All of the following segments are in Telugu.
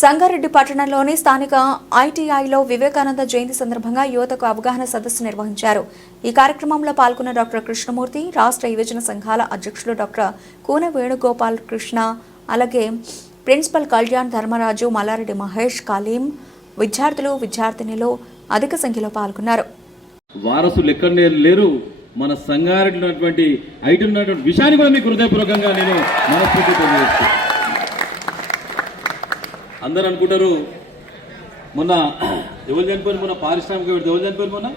సంగారెడ్డి పట్టణంలోని స్థానిక ఐటీఐలో వివేకానంద జయంతి సందర్భంగా యువతకు అవగాహన సదస్సు నిర్వహించారు. ఈ కార్యక్రమంలో పాల్గొన్న డాక్టర్ కృష్ణమూర్తి, రాష్ట్ర యువజన సంఘాల అధ్యక్షులు డాక్టర్ కూన వేణుగోపాల్ కృష్ణ, అలాగే ప్రిన్సిపల్ కళ్యాణ్ ధర్మరాజు, మల్లారెడ్డి మహేష్, కలీం, విద్యార్థులు, విద్యార్థినులు అధిక సంఖ్యలో పాల్గొన్నారు. వారసులు ఎక్కడ లేరు, మన సంగారెడ్డిలో ఉన్నటువంటి ఐటీ ఉన్నటువంటి విషయాన్ని కూడా మీకు హృదయపూర్వకంగా నేను మనస్ఫూర్తిగా తెలియజేస్తాను. అందరూ అనుకుంటారు మొన్న ఎవరు చనిపోయిన, మొన్న పారిశ్రామికవేత్త ఎవరు చనిపోయిన, మొన్న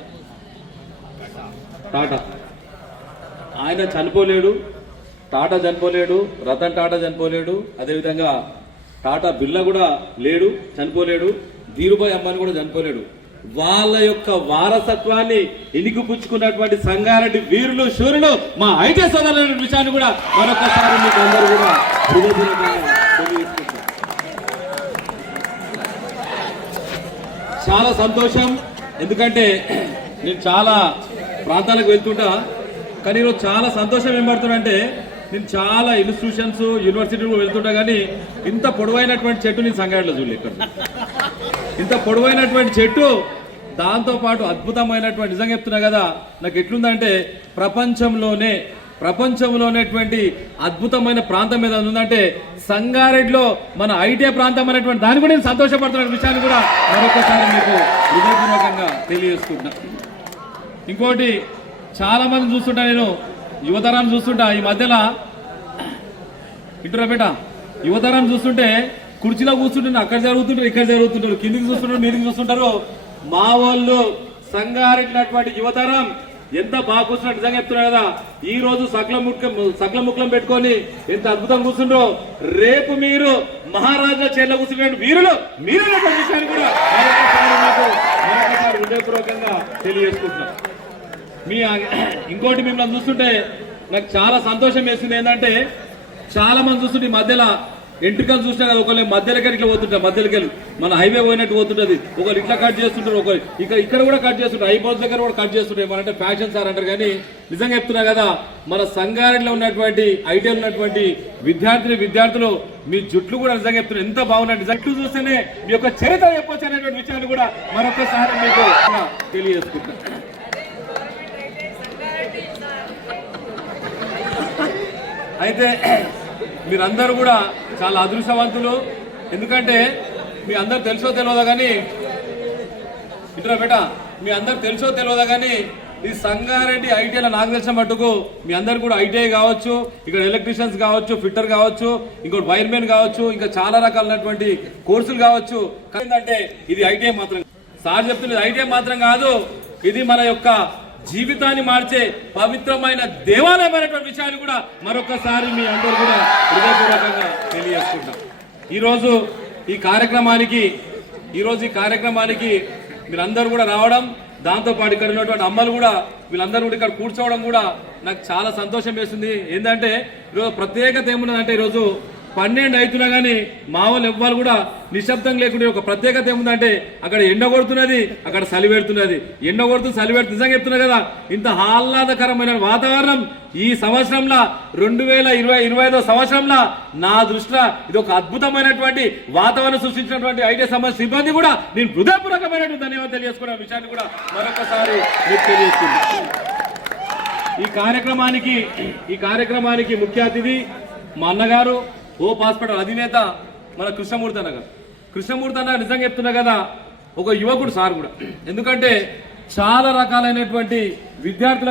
టాటా. ఆయన చనిపోలేడు, టాటా చనిపోలేడు, రతన్ టాటా చనిపోలేడు, అదేవిధంగా టాటా బిర్లా కూడా లేడు, చనిపోలేడు, ధీరుభాయ్ అంబానీ కూడా చనిపోలేడు. వాళ్ళ యొక్క వారసత్వాన్ని ఎనికిపుచ్చుకున్నటువంటి సంగారెడ్డి వీరులు, శూరులు మా ఐటీ సోదరుల విషయాన్ని కూడా మరొకసారి మీకు అందరూ కూడా హృదయపూర్వకంగా తెలియజేస్తున్నారు. చాలా సంతోషం, ఎందుకంటే నేను చాలా ప్రాంతాలకు వెళ్తుంటా, కానీ ఈరోజు చాలా సంతోషం ఏం పడుతుందంటే నేను చాలా ఇన్స్టిట్యూషన్స్, యూనివర్సిటీలు వెళ్తుంటా, కానీ ఇంత పొడవైనటువంటి చెట్టు నేను సంగారెడ్డిలో చూడలేదు. ఇంత పొడవైనటువంటి చెట్టు, దాంతోపాటు అద్భుతమైనటువంటి, నిజంగా చెప్తున్నా కదా, నాకు ఎట్లుందంటే ప్రపంచంలోనేటువంటి అద్భుతమైన ప్రాంతం మీద ఉందంటే సంగారెడ్డిలో మన ఐటీఐ ప్రాంతం అనేటువంటి దాన్ని కూడా నేను సంతోషపడుతున్న విషయాన్ని కూడా మరొకసారి మీకు హృదయపూర్వకంగా తెలియజేసుకుంటున్నా. ఇంకోటి, చాలా మంది చూస్తుంటా, నేను యువతరాన్ని చూస్తుంటా, ఈ మధ్యలో ఇంటురా బేట, యువతరాన్ని చూస్తుంటే కుర్చీలో కూర్చుంటున్నారు, అక్కడ జరుగుతుంటారు, ఇక్కడ జరుగుతుంటారు, కిందికి చూస్తుంటారు, మీదికి చూస్తుంటారు. మా వాళ్ళు సంగారెడ్డినటువంటి యువతరం ఎంత బాగా కూర్చున్నట్టు నిజంగా చెప్తున్నారు కదా. ఈ రోజు సకల ముక్కలం పెట్టుకొని ఎంత అద్భుతంగా కూర్చుండ్రో, రేపు మీరు మహారాజా చైర్లో కూర్చున్న వీరులు మీరు విషయాన్ని కూడా మరొకసారి హృదయపూర్వకంగా తెలియజేసుకుంటున్నాం. ఇంకోటి మిమ్మల్ని చూస్తుంటే నాకు చాలా సంతోషం వేసింది. ఏంటంటే చాలా మంది చూస్తుంటే ఈ మధ్యలో ఎంట్రికలు చూసినా కదా, ఒకళ్ళు మధ్యలోకి ఇట్లా పోతుంటారు, మధ్యలోకి మన హైవే పోయినట్టు పోతుంటది, ఒకరు ఇట్లా కట్ చేస్తుంటారు, ఒకరు ఇక్కడ కూడా కట్ చేస్తుంటారు, హైపోజ్ దగ్గర కూడా కట్ చేస్తుంటారు. ఏమంటే ఫ్యాషన్ సార్ అంటారు, కానీ నిజంగా చెప్తున్నా కదా, మన సంగారెడ్డిలో ఉన్నటువంటి ఐటీఐలో ఉన్నటువంటి విద్యార్థులు మీ జుట్లు కూడా నిజంగా చెప్తున్నారు, ఎంత బాగున్నట్టు జట్లు చూస్తేనే మీ యొక్క చరిత్ర చెప్పొచ్చు అనేటువంటి విషయాన్ని కూడా మరొకసారి మీకు తెలియజేసుకుంటాను. అయితే మీరందరూ కూడా చాలా అదృష్టవంతులు, ఎందుకంటే మీ అందరు తెలుసో తెలియదా కానీ, ఇట్లా బేట, మీ అందరు తెలుసో తెలియదా కానీ ఈ సంగారెడ్డి ఐటీఐలో నాకు తెలిసిన మట్టుకు మీ అందరు కూడా ఐటీఐ కావచ్చు, ఇక్కడ ఎలక్ట్రీషియన్స్ కావచ్చు, ఫిట్టర్ కావచ్చు, ఇంకోటి వైర్మెన్ కావచ్చు, ఇంకా చాలా రకాలైనటువంటి కోర్సులు కావచ్చు. ఏంటంటే ఇది ఐటీఐ మాత్రం, సార్ చెప్తున్నది ఐటీఐ మాత్రం కాదు, ఇది మన యొక్క జీవితాన్ని మార్చే పవిత్రమైన దేవాలయమైనటువంటి విషయాన్ని కూడా మరొకసారి మీ అందరూ కూడా హృదయపూర్వకంగా తెలియజేసుకుంటాం. ఈరోజు ఈ కార్యక్రమానికి మీరందరూ కూడా రావడం, దాంతోపాటు ఇక్కడ ఉన్నటువంటి అమ్మలు కూడా వీళ్ళందరూ కూడా ఇక్కడ కూర్చోవడం కూడా నాకు చాలా సంతోషం వేస్తుంది. ఏంటంటే ఈరోజు ప్రత్యేకత ఏమున్నదంటే, ఈరోజు 12 అవుతున్నా కానీ మా వాళ్ళు ఎవ్వరు కూడా నిశ్శబ్దం లేకుండా ఒక ప్రత్యేకత ఏముందంటే, అక్కడ ఎండ కొడుతున్నది, అక్కడ చలి పెడుతున్నది, ఎండ కొడుతుంది, చలి పెడుతుంది. నిజంగా చెప్తున్నా కదా, ఇంత ఆహ్లాదకరమైన వాతావరణం ఈ సంవత్సరంలో 2025 సంవత్సరంలో నా దృష్టిలో ఇది ఒక అద్భుతమైనటువంటి వాతావరణం సృష్టించినటువంటి ఐటీ సంబంధ సిబ్బంది కూడా నేను హృదయపూర్వకమైనటువంటి ధన్యవాదాలు తెలియజేసుకునే విషయాన్ని కూడా మరొకసారి మీకు తెలియజేస్తుంది. ఈ కార్యక్రమానికి ముఖ్య అతిథి మా అన్నగారు, హోప్ హాస్పిటల్ అధినేత మన కృష్ణమూర్తి అన్న నిజంగా చెప్తున్నా కదా, ఒక యువకుడు సార్ కూడా. ఎందుకంటే చాలా రకాలైనటువంటి విద్యార్థులకు